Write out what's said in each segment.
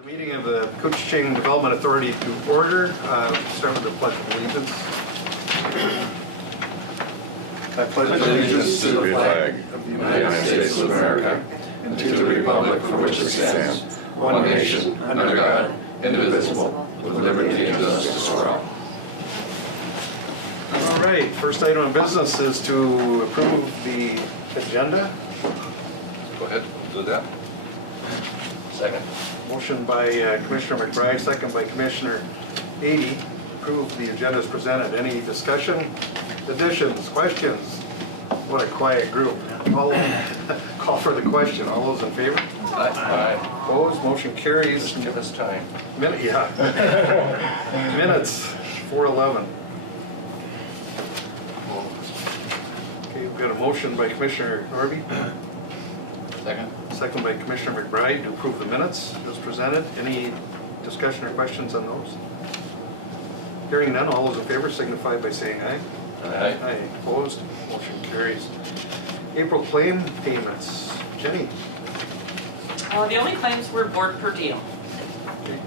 The meeting of the Koochiching Development Authority to order. Start with the Pledge of Allegiance. I pledge allegiance to the flag of the United States of America and to the republic for which it stands, one nation, under God, indivisible, with liberty and justice for all. All right, first item of business is to approve the agenda. Go ahead, we'll do that. Second. Motion by Commissioner McBride, second by Commissioner Ady. Approve the agenda as presented. Any discussion, additions, questions? What a quiet group. Call for the question. All those in favor? Aye. Opposed? Motion carries. Just give us time. Yeah. Minutes, 4:11. Okay, we've got a motion by Commissioner Norby. Second. Second by Commissioner McBride to approve the minutes as presented. Any discussion or questions on those? Hearing none, all those in favor signify by saying aye. Aye. Aye. Opposed? Motion carries. April claim payments. Jenny? The only claims were board per diem. Okay.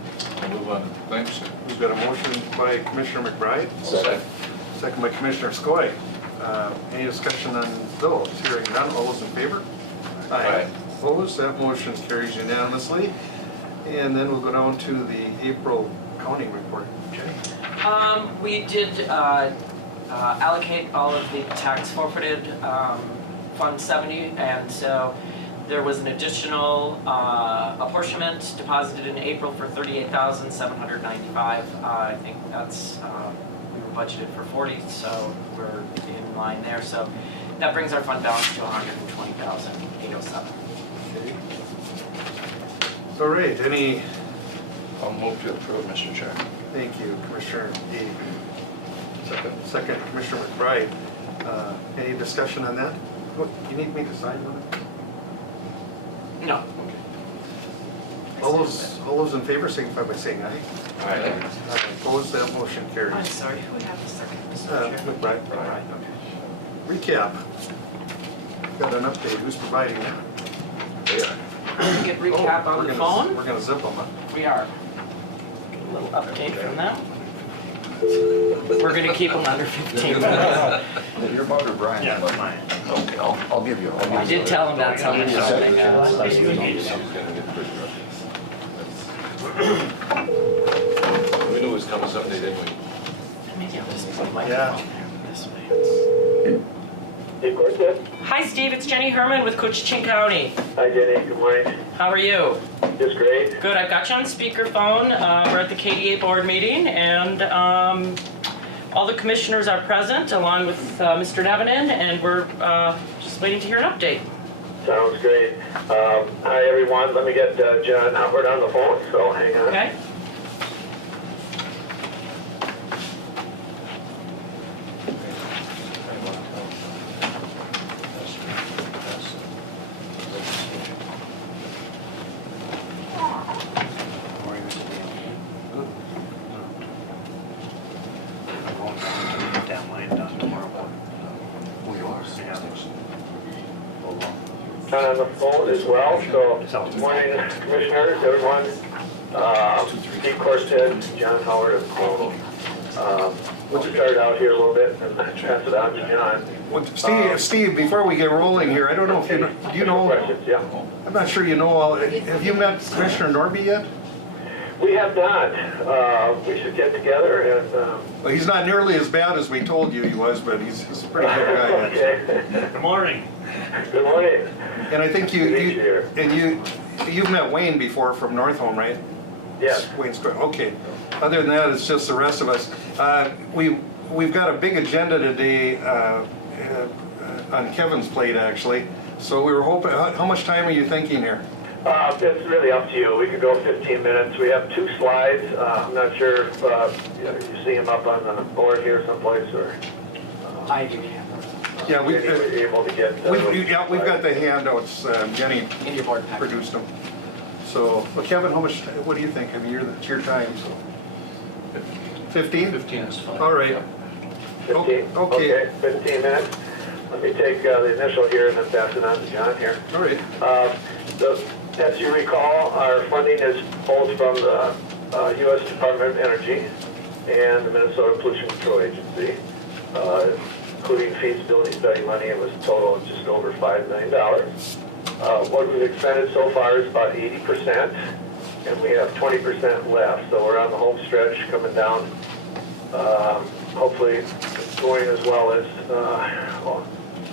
I'll move on. Thanks. We've got a motion by Commissioner McBride. Second. Second by Commissioner Skoye. Any discussion on those? Hearing none, all those in favor? Aye. Opposed? That motion carries unanimously. And then we'll go down to the April accounting report. Jenny? We did allocate all of the tax forfeited Fund 70, and so there was an additional apportionment deposited in April for $38,795. I think that's, we were budgeted for 40, so we're in line there. So that brings our fund balance to $120,807. Okay. All right, any? I'll move to approve, Mr. Chair. Thank you, Commissioner Ady. Second, Commissioner McBride. Any discussion on that? What, you need me to sign on it? No. Okay. All those in favor signify by saying aye. Aye. Opposed? That motion I'm carries. sorry, who would have the second, Mr. Chair? McBride. McBride, okay. Recap. Got an update. Who's providing that? We get recap on the phone. We're gonna zip them up. We are. Get a little update from them. We're gonna keep them under 15 minutes. Your mother, Brian. Yeah, that's mine. Okay, I'll give you. I did tell them that's how much time they have. We knew it was coming someday, didn't we? Maybe I'll just put my Yeah. phone this way. Hi Steve, it's Jenny Herman with Koochiching County. Hi Jenny, good morning. How are you? Just great. Good, I've got you on speakerphone. We're at the KDA board meeting, and all the commissioners are present along with Mr. Nevenin, and we're just waiting to hear an update. Sounds great. Hi everyone, let me get John Howard on the phone, so hang on. Okay? John on the phone as well, so good morning commissioners, everyone. Steve Corstead, John Howard of Cole. We'll start out here a little bit and pass it on to John. Well, Steve, before we get rolling here, I don't know if you know, Questions, yeah. I'm not sure you know all, have you met Commissioner Norby yet? We have not. We should get together and Well, he's not nearly as bad as we told you he was, but he's a pretty good guy. okay. Good morning. Good morning. And I think you've met Wayne before from North Home, right? Yes. Wayne's good. Okay. Other than that, it's just the rest of us. We've got a big agenda today on Kevin's plate, actually. So we were hoping. How much time are you thinking here? It's really up to you. We could go 15 minutes. We have 2 slides. I'm not sure if you see them up on the board here someplace, or I do. Yeah, we're able to get. we've got the handouts. Jenny In your board pack. produced them. So, well, Kevin, what do you think? I mean, it's your time, so. 15? 15 is fine. All right. 15? Okay. 15 minutes. Let me take the initial here and then pass it on to John here. All right. The As you recall, our funding is both from the U.S. Department of Energy and the Minnesota Pollution Control Agency, including feasibility study money. It was a total of just over $5 million. What we've expended so far is about 80%, and we have 20% left. So we're on the home stretch coming down. Hopefully it's going as well as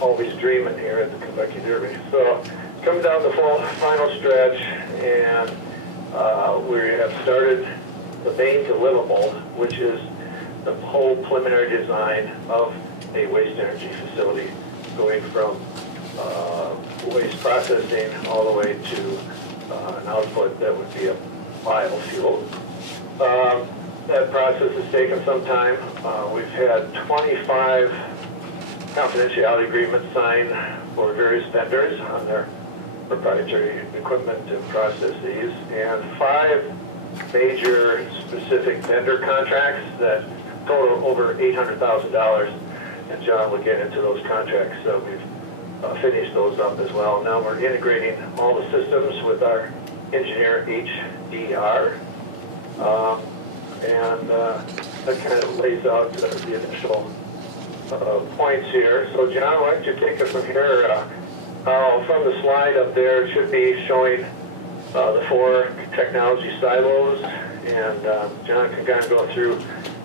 always dreaming here at the Kentucky Derby. So coming down the final stretch, and we have started the main deliverable, which is the whole preliminary design of a waste energy facility, going from waste processing all the way to an output that would be a biofuel. That process has taken some time. We've had 25 confidentiality agreements signed for various vendors on their proprietary equipment and processes, and 5 major specific vendor contracts that total over $800,000. And John will get into those contracts. So we've finished those up as well. Now we're integrating all the systems with our engineer HDR. And that kind of lays out the initial points here. So John, why don't you take it from here? From the slide up there, it should be showing the 4 technology silos. And John can kind of go through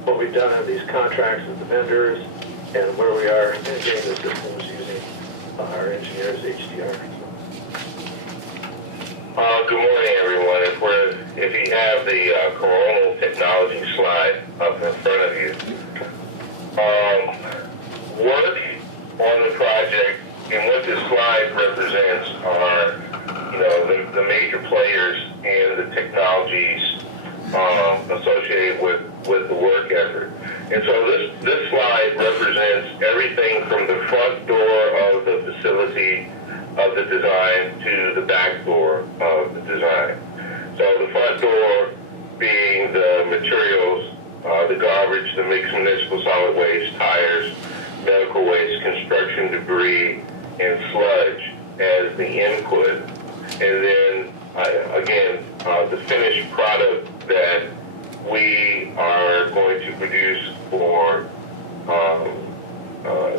what we've done in these contracts with the vendors and where we are integrating the systems using our engineers HDR. Good morning, everyone. If you have the coronal technology slide up in front of you, work on the project, and what this slide represents are, the major players and the technologies associated with the work effort. And so this slide represents everything from the front door of the facility of the design to the back door of the design. So the front door being the materials, the garbage, the mixed municipal solid waste, tires, medical waste, construction debris, and sludge as the input. And then, again, the finished product that we are going to produce for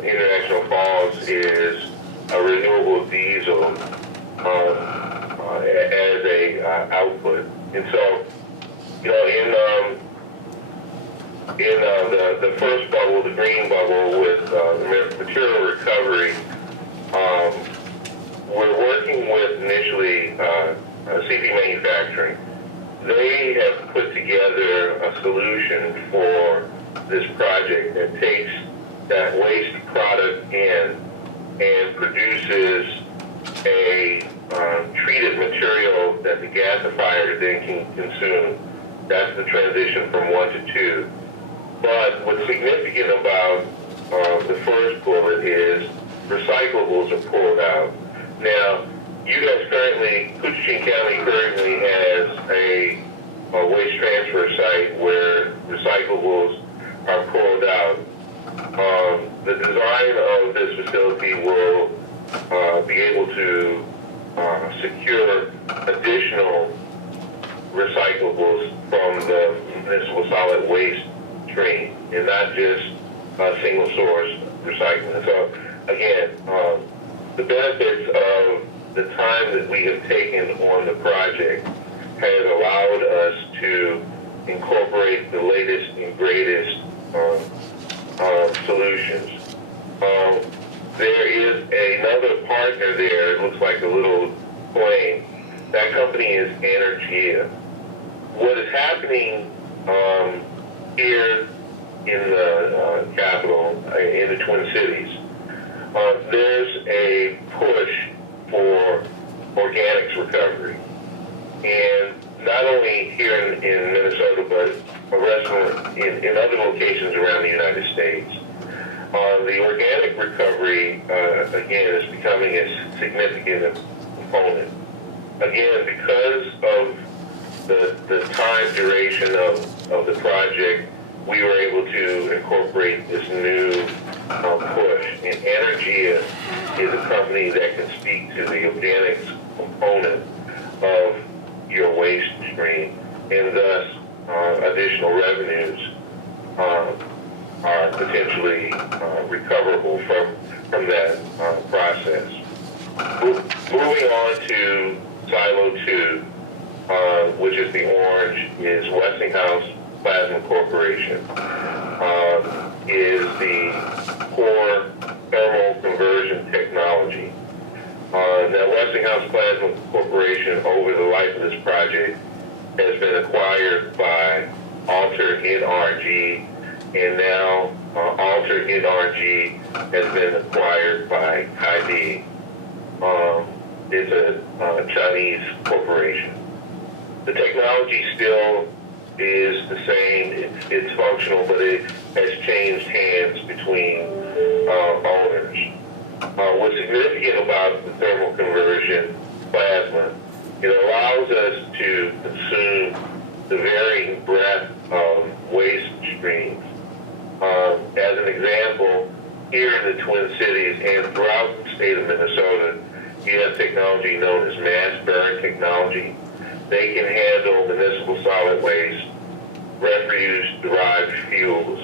International Falls is a renewable diesel as a output. And so, in the first bubble, the green bubble with the material recovery, we're working with initially CP Manufacturing. They have put together a solution for this project that takes that waste product in and produces a treated material that the gasifier then can consume. That's the transition from 1 to 2. But what's significant about the first bullet is recyclables are pulled out. Now, you guys Koochiching County currently has a waste transfer site where recyclables are pulled out. The design of this facility will be able to secure additional recyclables from the municipal solid waste stream and not just single source recycling. So again, the benefits of the time that we have taken on the project has allowed us to incorporate the latest and greatest solutions. There is another partner there. It looks like a little plane. That company is Energia. What is happening here in the capital, in the Twin Cities, there's a push for organics recovery. And not only here in Minnesota, but in other locations around the United States. The organic recovery, again, is becoming a significant component. Again, because of the time duration of the project, we were able to incorporate this new push. And Energia is a company that can speak to the organics component of your waste stream, and thus additional revenues are potentially recoverable from that process. Moving on to Silo 2, which is the orange, is Westinghouse Plasma Corporation, is the core thermal conversion technology. Now, Westinghouse Plasma Corporation, over the life of this project, has been acquired by Alter NRG, and now Alter NRG has been acquired by Kaidi. It's a Chinese corporation. The technology still is the same. It's functional, but it has changed hands between owners. What's significant about the thermal conversion plasma, it allows us to consume the varying breadth of waste streams. As an example, here in the Twin Cities and throughout the state of Minnesota, you have technology known as mass burn technology. They can handle municipal solid waste, refuse-derived fuels,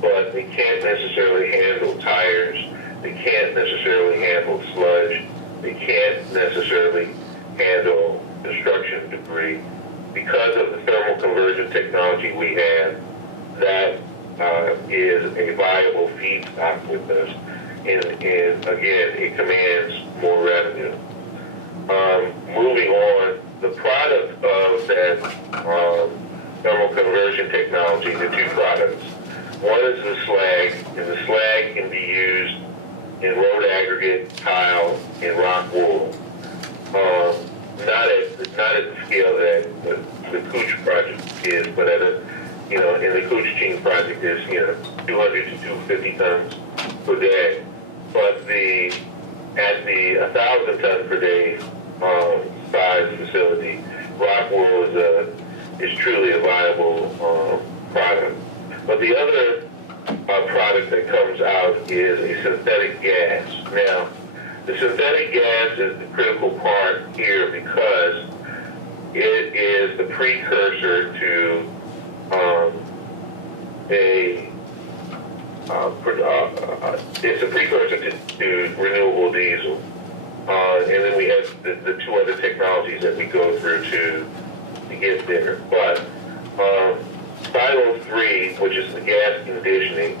but they can't necessarily handle tires. They can't necessarily handle sludge. They can't necessarily handle construction debris. Because of the thermal conversion technology we have, that is a viable feedstock with us, and again, it commands more revenue. Moving on, the product of that thermal conversion technology, the two products. One is the slag, and the slag can be used in road aggregate, tile, and rock wool. Not at the scale that the Kooch project is, but at a, in the Koochiching project is, 200 to 250 tons per day. But at the 1,000 ton per day size facility, rock wool is truly a viable product. But the other product that comes out is a synthetic gas. Now, the synthetic gas is the critical part here because it is the precursor to it's a precursor to renewable diesel. And then we have the two other technologies that we go through to get there. But Silo 3, which is the gas conditioning,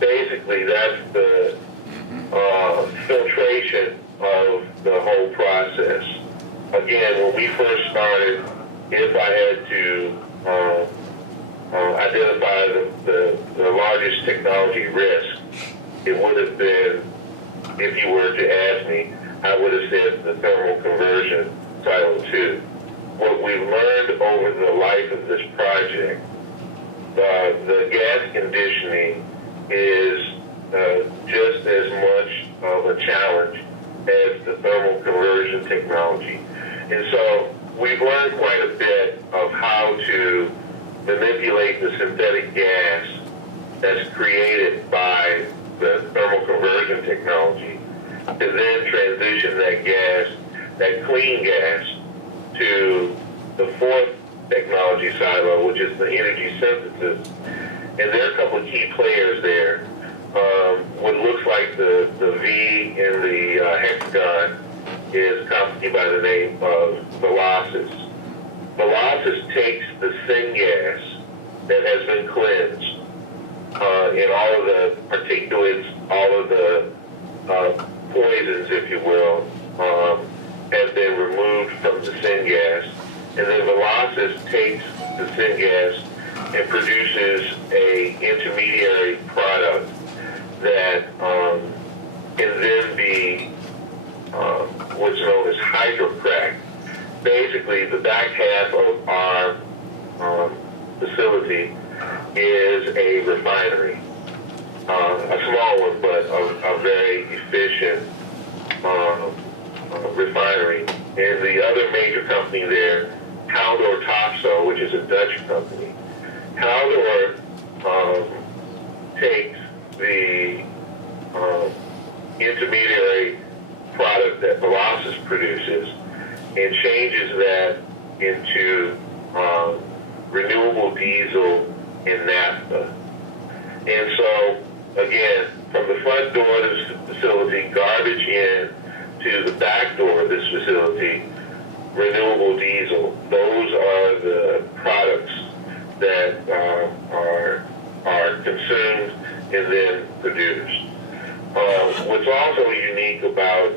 basically that's the filtration of the whole process. Again, when we first started, if I had to identify the largest technology risk, it would have been, if you were to ask me, I would have said the thermal conversion, Silo 2. What we've learned over the life of this project, the gas conditioning is just as much of a challenge as the thermal conversion technology. And so we've learned quite a bit of how to manipulate the synthetic gas that's created by the thermal conversion technology to then transition that gas, that clean gas, to the fourth technology silo, which is the energy synthesis. And there are a couple of key players there. What looks like the V in the hexagon is a company by the name of Velocis. Velocis takes the syngas that has been cleansed in all of the particulates, all of the poisons, if you will, have been removed from the syngas. And then Velocis takes the syngas and produces a intermediary product that can then be what's known as hydrocracked. Basically, the back half of our facility is a refinery, a small one, but a very efficient refinery. And the other major company there, Haldor Topsoe, which is a Dutch company. Haldor takes the intermediary product that Velocis produces and changes that into renewable diesel and naphtha. And so, again, from the front door of this facility, garbage in, to the back door of this facility, renewable diesel. Those are the products that are consumed and then produced. What's also unique about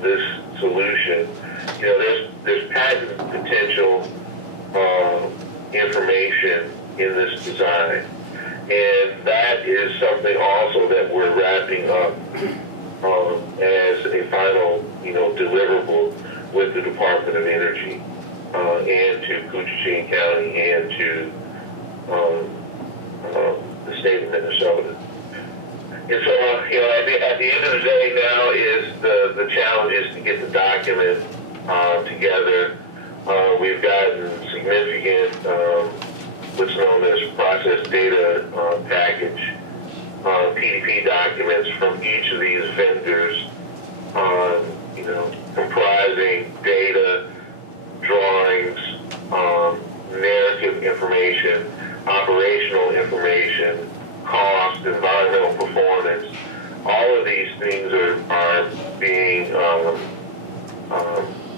this solution, there's patent potential information in this design, and that is something also that we're wrapping up as a final, deliverable with the Department of Energy and to Koochiching County and to the state of Minnesota. And so, at the end of the day now is the challenge is to get the document together. We've gotten significant, what's known as process data package, PDP documents from each of these vendors, comprising data, drawings, narrative information, operational information, cost, environmental performance. All of these things are being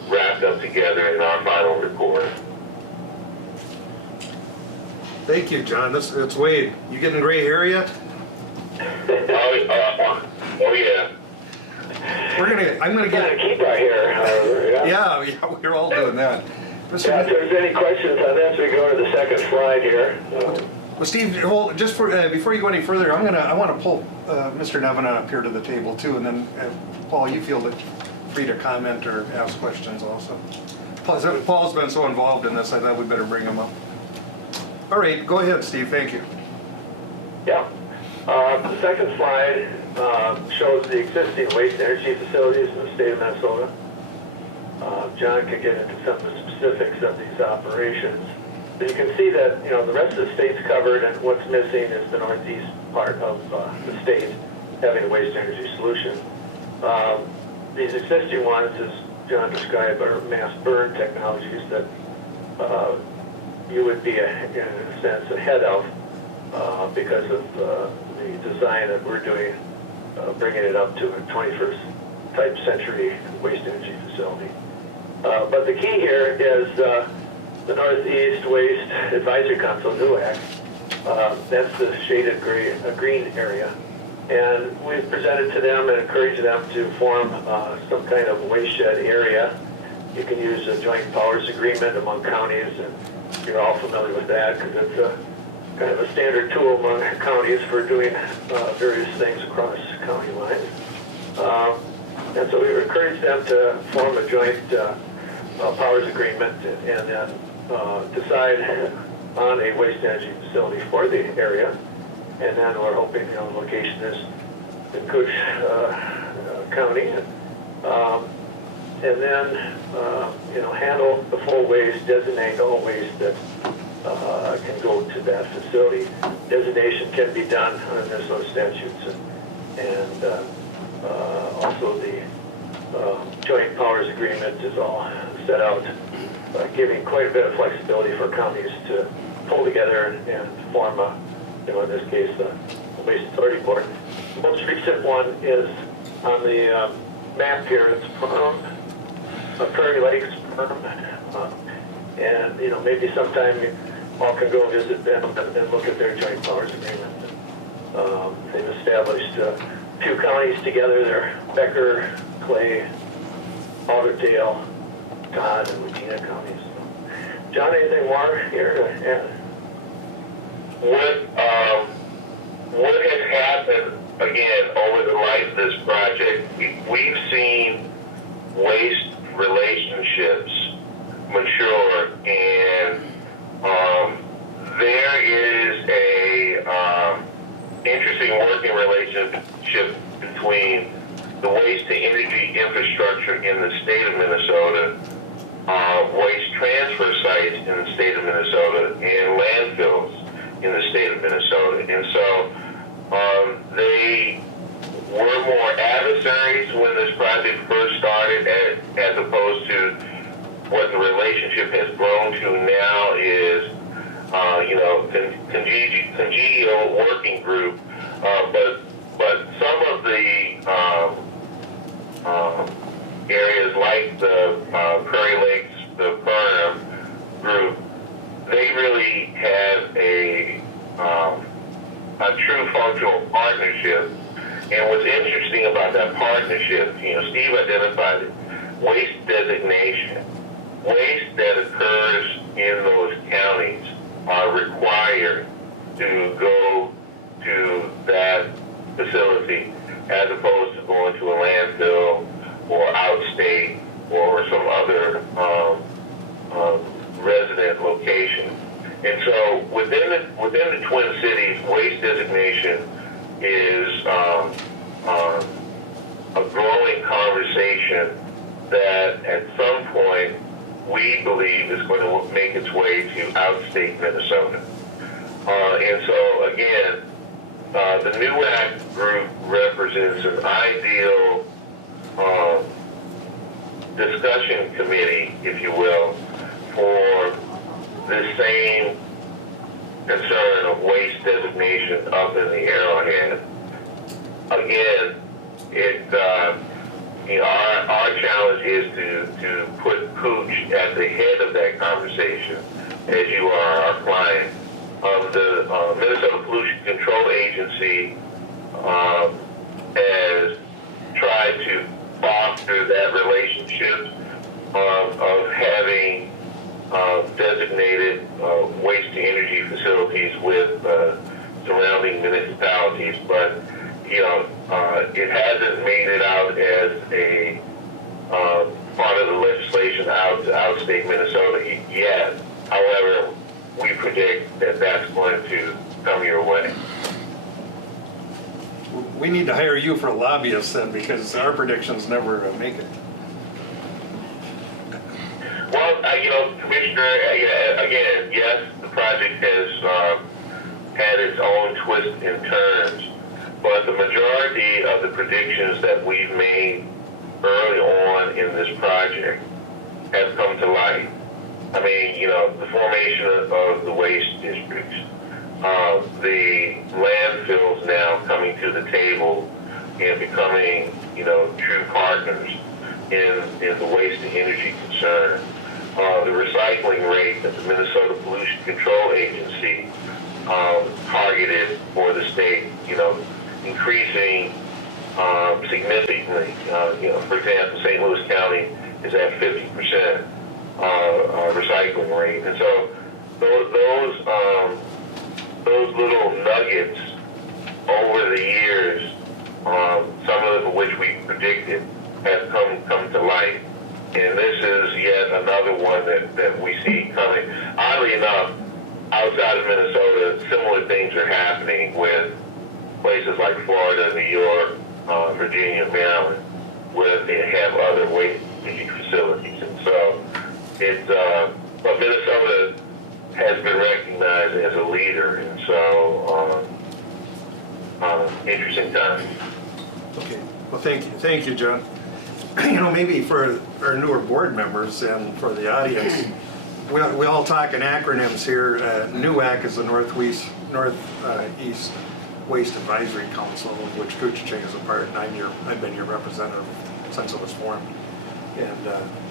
wrapped up together in our final report. Thank you, John. It's Wade. You getting gray hair yet? Oh yeah. I'm gonna get. Keep our hair. Yeah, we're all doing that. If there's any questions on this, we go to the second slide here. Well, Steve, hold just before you go any further. I want to pull Mr. Nevin up here to the table too, and then Paul, you feel free to comment or ask questions also. Paul's been so involved in this, I thought we better bring him up. All right, go ahead, Steve. Thank you. Yeah. The second slide shows the existing waste energy facilities in the state of Minnesota. John could get into some of the specifics of these operations. But you can see that, the rest of the state's covered, and what's missing is the northeast part of the state having a waste energy solution. These existing ones, as John described, are mass burn technologies that you would be, in a sense, ahead of because of the design that we're doing, bringing it up to a 21st type century waste energy facility. But the key here is the Northeast Waste Advisory Council, NUAC. That's the shaded green area. And we've presented to them and encouraged them to form some kind of waste shed area. You can use a joint powers agreement among counties, and you're all familiar with that because it's a kind of a standard tool among counties for doing various things across county lines. And so we encourage them to form a joint powers agreement and then decide on a waste energy facility for the area. And then we're hoping, the location is in Cooch County. And then, handle the full waste, designate all waste that can go to that facility. Designation can be done under Minnesota statutes, and also the joint powers agreement is all set out, giving quite a bit of flexibility for counties to pull together and form a, in this case, the Waste Authority Board. The most recent one is on the map here. It's Prairie Lakes, and maybe sometime you all can go visit them and look at their joint powers agreement. They've established a few counties together. They're Becker, Clay, Alderdale, Todd, and Medina counties. John, anything more here to add? What has happened, again, over the life of this project, we've seen waste relationships mature, and there is a interesting working relationship between the waste to energy infrastructure in the state of Minnesota, waste transfer sites in the state of Minnesota, and landfills in the state of Minnesota. And so they were more adversaries when this project first started as opposed to congenial working group, but some of the areas like the Prairie Lakes, the Burnham group, they really have a true functional partnership. And what's interesting about that partnership, Steve identified it, waste designation. Waste that occurs in those counties are required to go to that facility as opposed to going to a landfill or outstate or some other resident location. And so within the Twin Cities, waste designation is a growing conversation that at some point we believe is going to make its way to outstate Minnesota. And so again, the NEWAC group represents an ideal discussion committee, if you will, for this same concern of waste designation up in the Arrowhead. Again, our challenge is to put Cooch at the head of that conversation, as you are our client. The Minnesota Pollution Control Agency has tried to foster that relationship of having designated waste-to-energy facilities with surrounding municipalities, but it hasn't made it out as a part of the legislation out to outstate Minnesota yet. However, we predict that that's going to come your way. We need to hire you for a lobbyist then, because our predictions never make it. Well, Commissioner, again, yes, the project has had its own twists and turns, but the majority of the predictions that we've made early on in this project have come to light. I mean, the formation of the waste districts, the landfills now coming to the table and becoming, true partners in the waste and energy concern. The recycling rate that the Minnesota Pollution Control Agency targeted for the state, increasing significantly. For example, St. Louis County is at 50% recycling rate, and so those little nuggets over the years, some of which we predicted, have come to light. And this is yet another one that we see coming. Oddly enough, outside of Minnesota, similar things are happening with places like Florida, New York, Virginia, Maryland, where they have other waste facilities. And so but Minnesota has been recognized as a leader, and so interesting time. Okay, well, thank you, John. Maybe for our newer board members and for the audience, we all talk in acronyms here. NEWAC is the Northeast Waste Advisory Council, of which Koochiching is a part, and I've been your representative since it was formed. And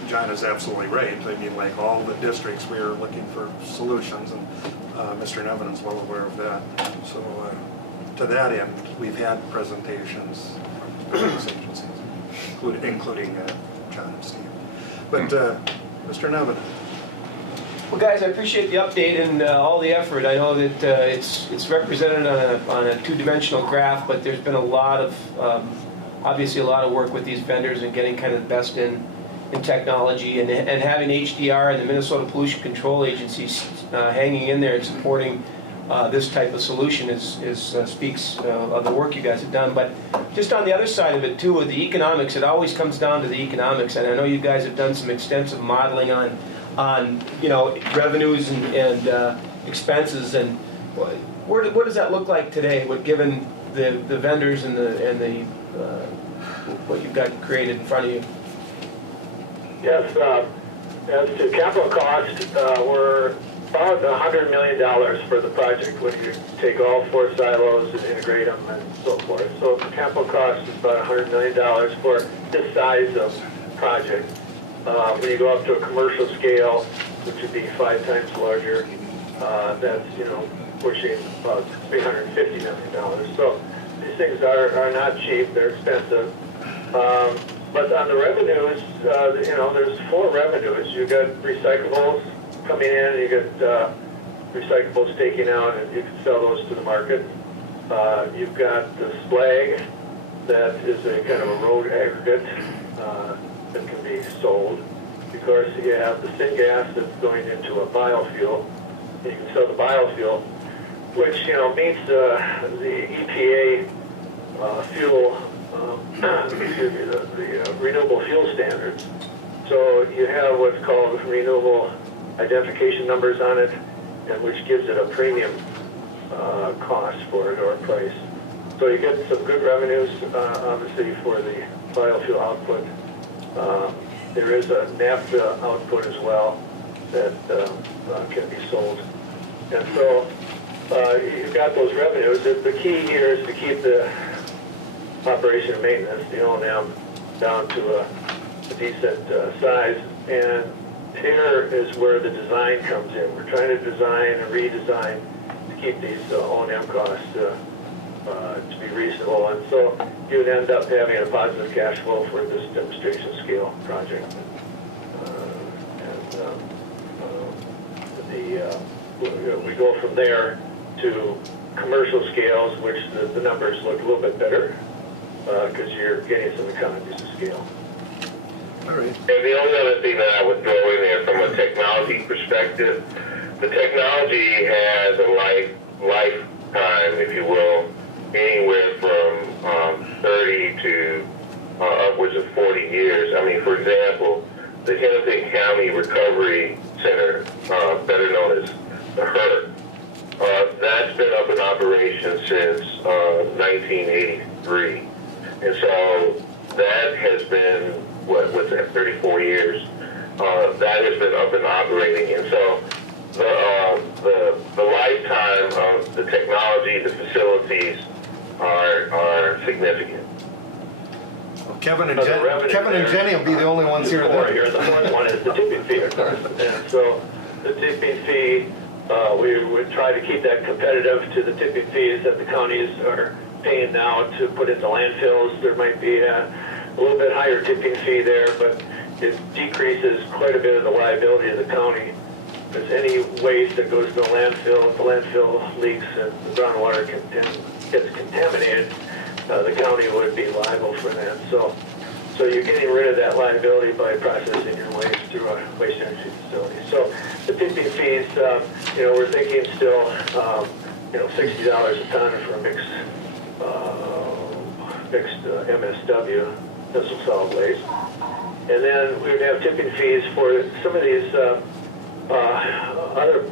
John is absolutely right. I mean, like all the districts, we are looking for solutions, and Mr. Nevin is well aware of that. So to that end, we've had presentations from these agencies, including John and Steve. But Mr. Nevin. Well, guys, I appreciate the update and all the effort. I know that it's represented on a two-dimensional graph, but there's been a lot of, obviously a lot of work with these vendors and getting kind of the best in technology, and having HDR and the Minnesota Pollution Control Agency hanging in there and supporting this type of solution speaks of the work you guys have done. But just on the other side of it too, with the economics, it always comes down to the economics, and I know you guys have done some extensive modeling on revenues and expenses, and what does that look like today, given the vendors and the what you've got created in front of you? Yes, as to capital cost, we're about $100 million for the project when you take all 4 silos and integrate them and so forth. So the capital cost is about $100 million for this size of project. When you go up to a commercial scale, which would be 5 times larger, that's, pushing about $350 million. So these things are not cheap, they're expensive. But on the revenues, there's 4 revenues. You've got recyclables coming in, you get recyclables taken out, and you can sell those to the market. You've got the slag, that is a kind of a road aggregate that can be sold. Of course, you have the syngas that's going into a biofuel. You can sell the biofuel, which meets the EPA fuel, the renewable fuel standards. So you have what's called renewable identification numbers on it, and which gives it a premium cost for it, or price. So you get some good revenues, obviously, for the biofuel output. There is a naphtha output as well that can be sold. And so you've got those revenues. The key here is to keep the operation and maintenance, the O&M, down to a decent size. And here is where the design comes in. We're trying to design and redesign to keep these O&M costs to be reasonable. And so you would end up having a positive cash flow for this demonstration scale project. We go from there to commercial scales, which the numbers look a little bit better because you're getting some economies of scale. All right. And the only other thing that I would throw in there from a technology perspective, the technology has a lifetime, if you will, anywhere from 30 to upwards of 40 years. I mean, for example, the Hennepin County Recovery Center, better known as the HERC, that's been up in operation since 1983. And so that has been, what's that, 34 years? That has been up and operating. And so the lifetime of the technology, the facilities are significant. Well, Kevin and Jenny will be the only ones here. The fourth one is the tipping fee, of course. And so the tipping fee, we would try to keep that competitive to the tipping fees that the counties are paying now to put into landfills. There might be a little bit higher tipping fee there, but it decreases quite a bit of the liability of the county. Because any waste that goes to a landfill, if the landfill leaks and the groundwater gets contaminated, the county would be liable for that. So you're getting rid of that liability by processing your waste through a waste energy facility. So the tipping fees, we're thinking still, $60 a ton for a mixed MSW, missile solid waste. And then we would have tipping fees for some of these other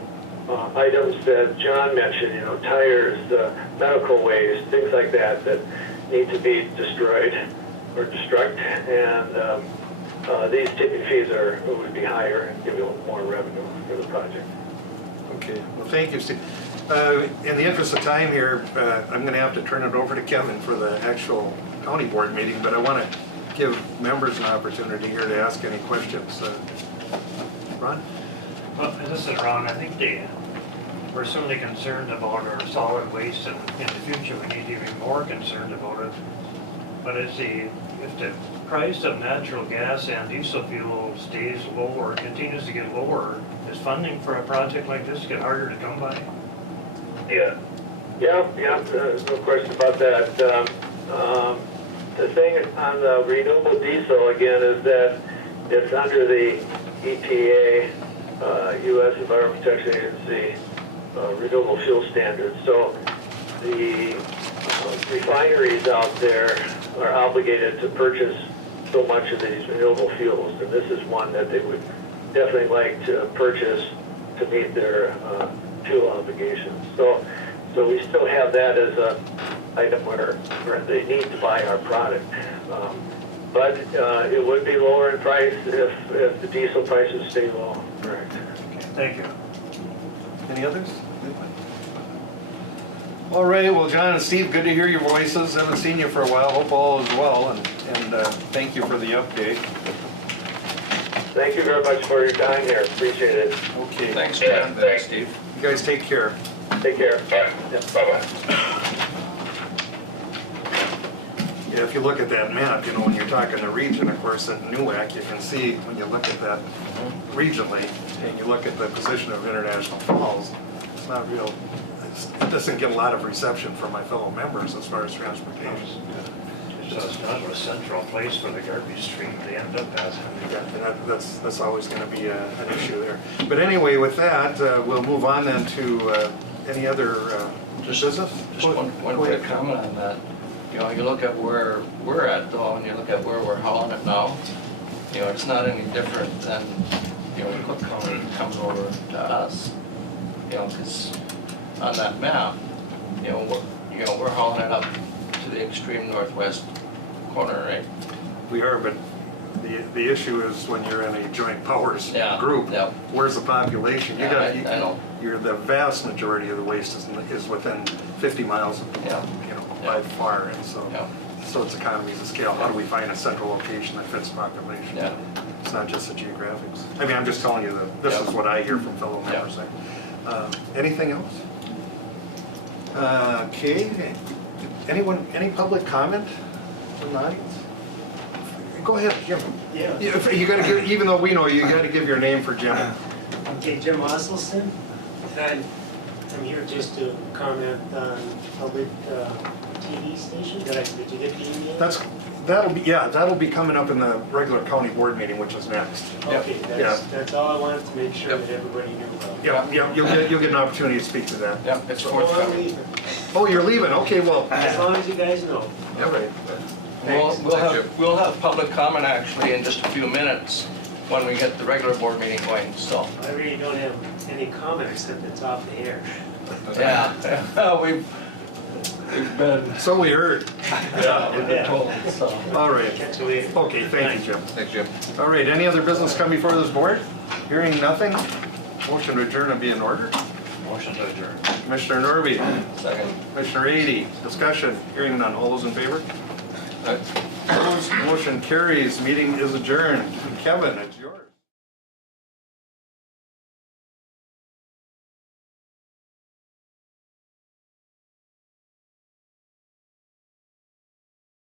items that John mentioned, tires, medical waste, things like that need to be destroyed or destruct. And these tipping fees would be higher and give you a little more revenue for the project. Okay, well, thank you, Steve. In the interest of time here, I'm going to have to turn it over to Kevin for the actual county board meeting, but I want to give members an opportunity here to ask any questions. Ron? Well, this is Ron. I think we're certainly concerned about our solid waste, and in the future we need to be even more concerned about it. But if the price of natural gas and diesel fuel stays low or continues to get lower, is funding for a project like this get harder to come by? Yeah. Yeah, there's no question about that. The thing on the renewable diesel, again, is that it's under the EPA, U.S. Environmental Protection Agency, renewable fuel standards. So the refineries out there are obligated to purchase so much of these renewable fuels, and this is one that they would definitely like to purchase to meet their fuel obligations. So we still have that as a item where they need to buy our product. But it would be lower in price if the diesel prices stay low. Correct. Okay, thank you. Any others? All right, well, John and Steve, good to hear your voices. Haven't seen you for a while. Hope all is well, and thank you for the update. Thank you very much for your time here, appreciate it. Okay. Thanks, Yeah, John. thanks. Steve. You guys take care. Take care. All right, bye-bye. Yeah, if you look at that map, you know, when you're talking the region, of course, in Newark, you can see when you look at that regionally, and you look at the position of International Falls, it's not real, it doesn't get a lot of reception from my fellow members as far as transportation. So it's not a central place for the garbage stream they end up as. Yeah, and that's always going to be an issue there. But anyway, with that, we'll move on then to any other business? Just one quick comment on that. You know, you look at where we're at though, and you look at where we're hauling it now, you know, it's not any different than, you know, Cook County comes over to us. You know, because on that map, you know, we're hauling it up to the extreme northwest corner, right? We are, but the issue is when you're in a joint powers group, yeah. where's the population? I know. The vast majority of the waste is within 50 miles of the Yeah. you know, Yeah. by far, and so Yeah. so it's economies of scale. How do we find a central location that fits population? Yeah. It's not just the geographics. I mean, I'm just telling you that this Yeah. is what I hear from fellow Yeah. members there. Anything else? Okay. Any public comment from the audience? Go ahead, Jim. Yeah. You gotta give, even though we know you, gotta give your name for Jim. Okay, Jim Osselson. And I'm here just to comment on public TV station. Did you get the email? That'll be coming up in the regular county board meeting, which is next. Okay, Yeah. that's all I wanted to make sure that everybody knew about. Yeah, you'll get an opportunity to speak to that. Yeah, it's Oh, I'm forthcoming. leaving. Oh, you're leaving, okay, well. As long as you guys know. All right. We'll have public comment actually in just a few minutes when we get the regular board meeting going, so. I really don't have any comment except it's off the air. Yeah, we've been, So we heard. we've been told, so. All right. Catch you later. Okay, thank you, Jim. Thanks, Jim. All right, any other business come before this board? Hearing nothing, motion to adjourn will be in order. Motion to adjourn. Commissioner Norby, Second. Commissioner 80, discussion, hearing none, all those in favor? Opposed, motion carries, meeting is adjourned. Kevin, it's